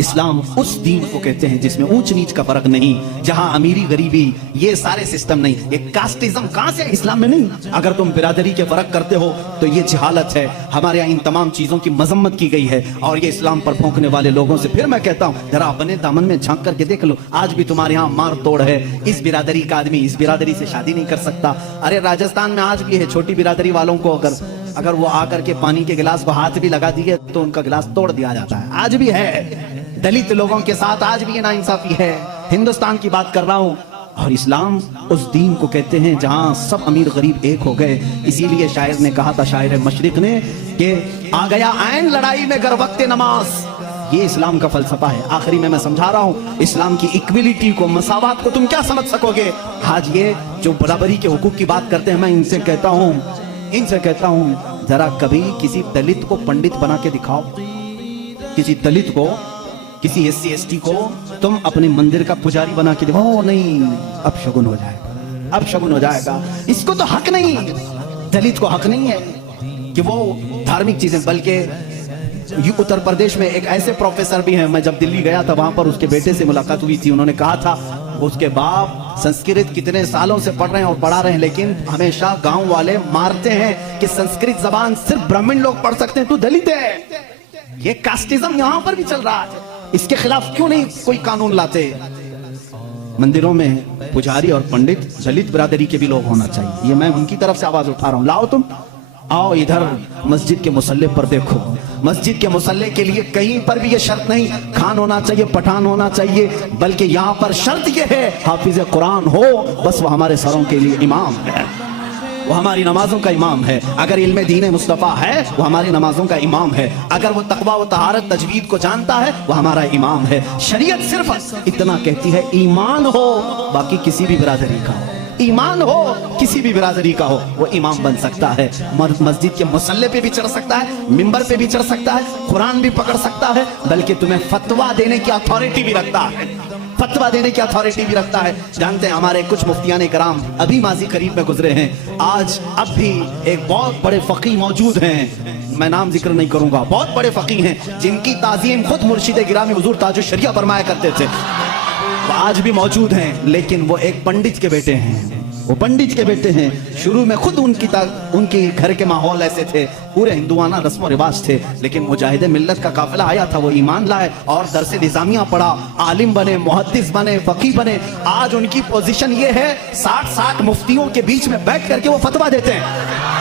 اسلام اس دین کو کہتے ہیں جس میں اونچ نیچ کا فرق نہیں، جہاں امیری غریبی یہ سارے سسٹم نہیں۔ یہ کاسٹزم کہاں سے اسلام میں نہیں۔ اگر تم برادری کے فرق کرتے ہو تو یہ جہالت ہے۔ ہمارے یہاں ان تمام چیزوں کی مذمت کی گئی ہے، اور یہ اسلام پر پھونکنے والے لوگوں سے پھر میں کہتا ہوں ذرا اپنے دامن میں جھانک کر کے دیکھ لو، آج بھی تمہارے یہاں مار توڑ ہے۔ اس برادری کا آدمی اس برادری سے شادی نہیں کر سکتا۔ ارے راجستھان میں آج بھی ہے، چھوٹی برادری والوں کو اگر وہ آ کر کے پانی کے گلاس کو ہاتھ بھی لگا دیے تو ان کا گلاس توڑ دیا جاتا ہے، آج بھی ہے۔ دلت لوگوں کے ساتھ آج بھی یہ ناانصافی ہے۔ ہندوستان کی بات کر رہا ہوں، اور اسلام اس دین کو کہتے ہیں جہاں سب امیر غریب ایک ہو گئے۔ اسی لیے شاعر نے کہا تھا، شاعر مشرق نے، کہ آ گیا عین لڑائی میں گر وقت نماز۔ یہ اسلام کا فلسفہ ہے۔ آخری میں سمجھا رہا ہوں اسلام کی ایکویلٹی کو، مساوات کو تم کیا سمجھ سکو گے؟ آج یہ جو برابری کے حقوق کی بات کرتے ہیں، میں ان سے کہتا ہوں ذرا کبھی کسی دلت کو پنڈت بنا کے دکھاؤ، کسی دلت کو، کسی SC/ST کو تم اپنے مندر کا پجاری بنا کے دکھاؤ۔ نہیں، اب شگن ہو جائے گا، اب شگن ہو جائے گا۔ اس کو تو حق نہیں، دلت کو حق نہیں ہے کہ وہ دھارمک چیزیں، بلکہ اتر پردیش میں ایک ایسے پروفیسر بھی ہیں، میں جب دلی گیا تھا وہاں پر اس کے بیٹے سے ملاقات ہوئی تھی، انہوں نے کہا تھا اس کے باپ سنسکرت کتنے سالوں سے پڑھ رہے ہیں اور پڑھا رہے ہیں، لیکن ہمیشہ گاؤں والے مارتے ہیں کہ سنسکرت زبان صرف برہمن لوگ پڑھ سکتے ہیں، تو دلت ہے۔ یہ کاسٹزم یہاں پر بھی چل رہا ہے، اس کے خلاف کیوں نہیں کوئی قانون لاتے؟ مندروں میں پجاری اور پنڈت دلت برادری کے بھی لوگ ہونا چاہیے، یہ میں ان کی طرف سے آواز اٹھا رہا ہوں۔ لاؤ تم، آؤ ادھر مسجد کے مصلی پر دیکھو، مسجد کے مصلی کے لیے کہیں پر بھی یہ شرط نہیں خان ہونا چاہیے، پٹھان ہونا چاہیے، بلکہ یہاں پر شرط یہ ہے حافظ قرآن ہو، بس وہ ہمارے سروں کے لیے امام ہے، وہ ہماری نمازوں کا امام ہے۔ اگر علم دین مصطفیٰ ہے وہ ہماری نمازوں کا امام ہے، اگر وہ تقوی و طہارت تجوید کو جانتا ہے وہ ہمارا امام ہے۔ شریعت صرف اتنا کہتی ہے ایمان ہو، باقی کسی بھی برادری کا ہو، ایمان ہو کسی بھی برادری کا ہو، وہ امام بن سکتا ہے۔ مسجد کے مصلی پہ بھی چڑھ سکتا ہے، ممبر پہ بھی چڑھ سکتا ہے، قرآن بھی پکڑ سکتا ہے، بلکہ تمہیں فتویٰ دینے کی اتھارٹی بھی رکھتا ہے، فتویٰ دینے کی اتھارٹی بھی رکھتا ہے۔ جانتے ہیں ہمارے کچھ مفتیان کرام ابھی ماضی قریب میں گزرے ہیں، آج اب بھی ایک بہت بڑے فقیہ موجود ہیں، میں نام ذکر نہیں کروں گا، بہت بڑے فقیہ ہیں جن کی تعظیم خود مرشد گرامی حضور تاج الشریعہ فرمایا کرتے تھے، وہ آج بھی موجود ہیں، لیکن وہ ایک پنڈت کے بیٹے ہیں، وہ پنڈت کے بیٹے ہیں۔ شروع میں خود ان کی گھر کے ماحول ایسے تھے، پورے ہندوانہ رسم و رواج تھے، لیکن مجاہد ملت کا قافلہ آیا تھا، وہ ایمان لائے اور درس نظامیہ پڑھا، عالم بنے، محدث بنے، فقیہ بنے۔ آج ان کی پوزیشن یہ ہے 60 مفتیوں کے بیچ میں بیٹھ کر کے وہ فتویٰ دیتے ہیں۔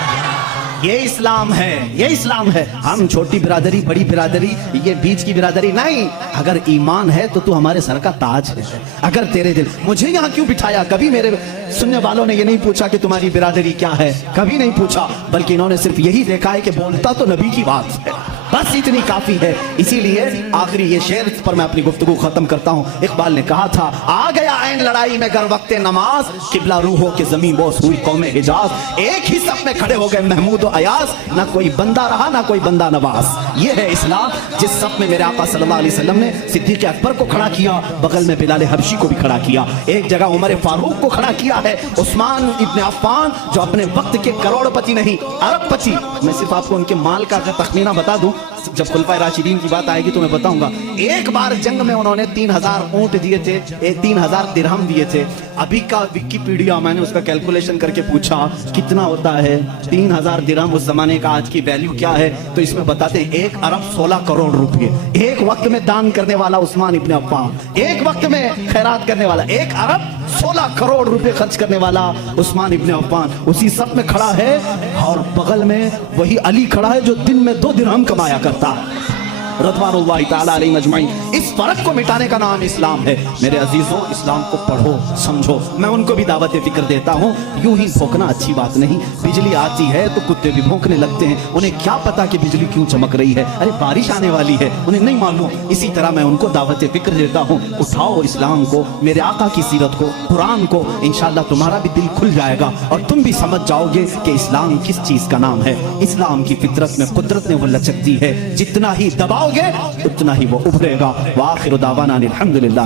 یہ اسلام ہے، یہ اسلام ہے۔ ہم چھوٹی برادری، بڑی برادری، یہ بیچ کی برادری نہیں۔ اگر ایمان ہے تو ہمارے سر کا تاج ہے۔ اگر تیرے دل مجھے یہاں کیوں بٹھایا، کبھی میرے سننے والوں نے یہ نہیں پوچھا کہ تمہاری برادری کیا ہے، کبھی نہیں پوچھا، بلکہ انہوں نے صرف یہی دیکھا ہے کہ بولتا تو نبی کی بات ہے، بس اتنی کافی ہے۔ اسی لیے آخری یہ شعر پر میں اپنی گفتگو ختم کرتا ہوں۔ اقبال نے کہا تھا، آ گیا عین لڑائی میں گر وقت نماز، قبلہ روحوں کے زمین بوس ہوئی قوم حجاز، ایک ہی صف میں کھڑے ہو گئے محمود و ایاز، نہ کوئی بندہ رہا نہ کوئی بندہ نواز۔ یہ ہے اسلام، جس صف میں میرے آقا صلی اللہ علیہ وسلم نے صدیق اکبر کو کھڑا کیا، بغل میں بلال حبشی کو بھی کھڑا کیا، ایک جگہ عمر فاروق کو کھڑا کیا ہے، عثمان ابن عفان جو اپنے وقت کے کروڑ پتی نہیں ارب پتی، میں صرف آپ کو ان کے مال کا تخمینہ بتا دوں، جب خلفائے راشدین کی بات آئے گی تو میں بتاؤں گا۔ ایک بار جنگ میں انہوں نے 3000 اونٹ دیے تھے، 3000 درہم دیے تھے۔ ابھی کا ویکیپیڈیا میں نے اس کا کیلکولیشن کر کے پوچھا کتنا ہوتا ہے 3000 درہم اس زمانے کا، آج کی ویلیو کیا ہے، تو اس میں بتاتے ہیں 1 ارب 16 کروڑ روپے۔ ایک وقت میں دان کرنے والا عثمان ابن عفان، ایک وقت میں خیرات کرنے والا، 1 ارب 16 کروڑ روپے خرچ کرنے والا عثمان ابن عفان اسی صف میں کھڑا ہے، اور بغل میں وہی علی کھڑا ہے جو دن میں 2 درہم کمایا کرتا رضوان اللہ تعالیٰ علیہ مجمعین۔ اس فرق کو مٹانے کا نام اسلام ہے۔ میرے عزیزوں، اسلام کو پڑھو، سمجھو۔ میں ان کو بھی دعوت فکر دیتا ہوں، یوں ہی بھونکنا اچھی بات نہیں۔ بجلی آتی ہے تو کتے بھی بھونکنے لگتے ہیں، انہیں کیا پتا کہ بجلی کیوں چمک رہی ہے، ارے بارش آنے والی ہے، انہیں نہیں معلوم۔ اسی طرح میں ان کو دعوت فکر دیتا ہوں، اٹھاؤ اسلام کو، میرے آقا کی سیرت کو، قرآن کو، انشاءاللہ تمہارا بھی دل کھل جائے گا اور تم بھی سمجھ جاؤ گے کہ اسلام کس چیز کا نام ہے۔ اسلام کی فطرت میں قدرت نے وہ لچکتی ہے، جتنا ہی دباؤ گے اتنا ہی وہ ابھرے گا۔ وآخر دعوانا الحمدللہ۔